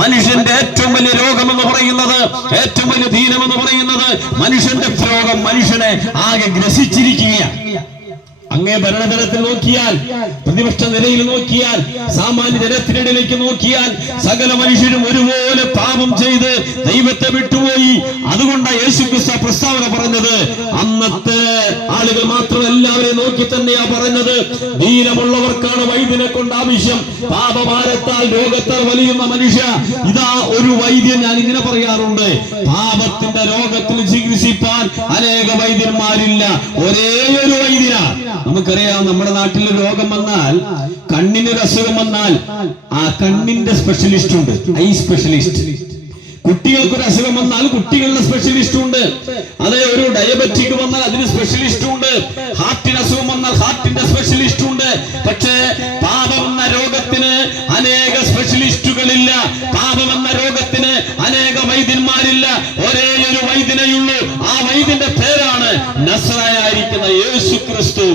മനുഷ്യന്റെ ഏറ്റവും വലിയ രോഗമെന്ന് പറയുന്നത്, ഏറ്റവും വലിയ ദീനമെന്ന് പറയുന്നത് മനുഷ്യന്റെ രോഗം മനുഷ്യനെ ആകെ ഗ്രസിച്ചിരിക്കുകയാണ്. അങ്ങേ ഭരണതലത്തിൽ നോക്കിയാൽ, പ്രതിപക്ഷ നിലയിൽ നോക്കിയാൽ, സാമാന്യ ജനത്തിനിടയിലേക്ക് നോക്കിയാൽ സകല മനുഷ്യരും ഒരുപോലെ പാപം ചെയ്ത് ദൈവത്തെ വിട്ടുപോയി. അതുകൊണ്ടാണ് യേശുക്രിസ്തു പ്രസ്താവന പറഞ്ഞത്. അന്നത്തെ ആളുകൾ മാത്രം എല്ലാവരെയും നോക്കി തന്നെയാ പറഞ്ഞത്, ദീനമുള്ളവർക്കാണ് വൈദ്യനെ കൊണ്ട് ആവശ്യം. പാപഭാരത്താൽ രോഗത്താൽ വലിയുന്ന മനുഷ്യ, ഇതാ ഒരു വൈദ്യൻ. ഞാൻ ഇങ്ങനെ പറയാറുണ്ട്, പാപത്തിന്റെ രോഗത്തിൽ ചികിത്സിപ്പാൻ അനേക വൈദ്യന്മാരില്ല, ഒരേ ഒരു വൈദ്യനാണ്. നമുക്കറിയാം, നമ്മുടെ നാട്ടിൽ രോഗം വന്നാൽ, കണ്ണിനൊരു അസുഖം വന്നാൽ ആ കണ്ണിന്റെ സ്പെഷ്യലിസ്റ്റ് ഉണ്ട്, ഐ സ്പെഷ്യലിസ്റ്റ്. കുട്ടികൾക്കൊരു അസുഖം വന്നാൽ കുട്ടികളുടെ സ്പെഷ്യലിസ്റ്റ് ഉണ്ട്. അതേ ഒരു ഡയബറ്റിക് വന്നാൽ അതിന് സ്പെഷ്യലിസ്റ്റ് ഉണ്ട്. ഹാർട്ടിന് അസുഖം വന്നാൽ ഹാർട്ടിന്റെ സ്പെഷ്യലിസ്റ്റ് ഉണ്ട്. പക്ഷേ പാപം എന്ന രോഗത്തിന് അനേക സ്പെഷ്യലിസ്റ്റുകളില്ല. പാപം എന്ന രോഗത്തിന് അനേക വൈദ്യന്മാരില്ല, ഒരേ ഒരു വൈദ്യനേയുള്ളൂ. ആ വൈദ്യന്റെ പേരാണ് നസറായായിരിക്കുന്ന യേശു ക്രിസ്തു.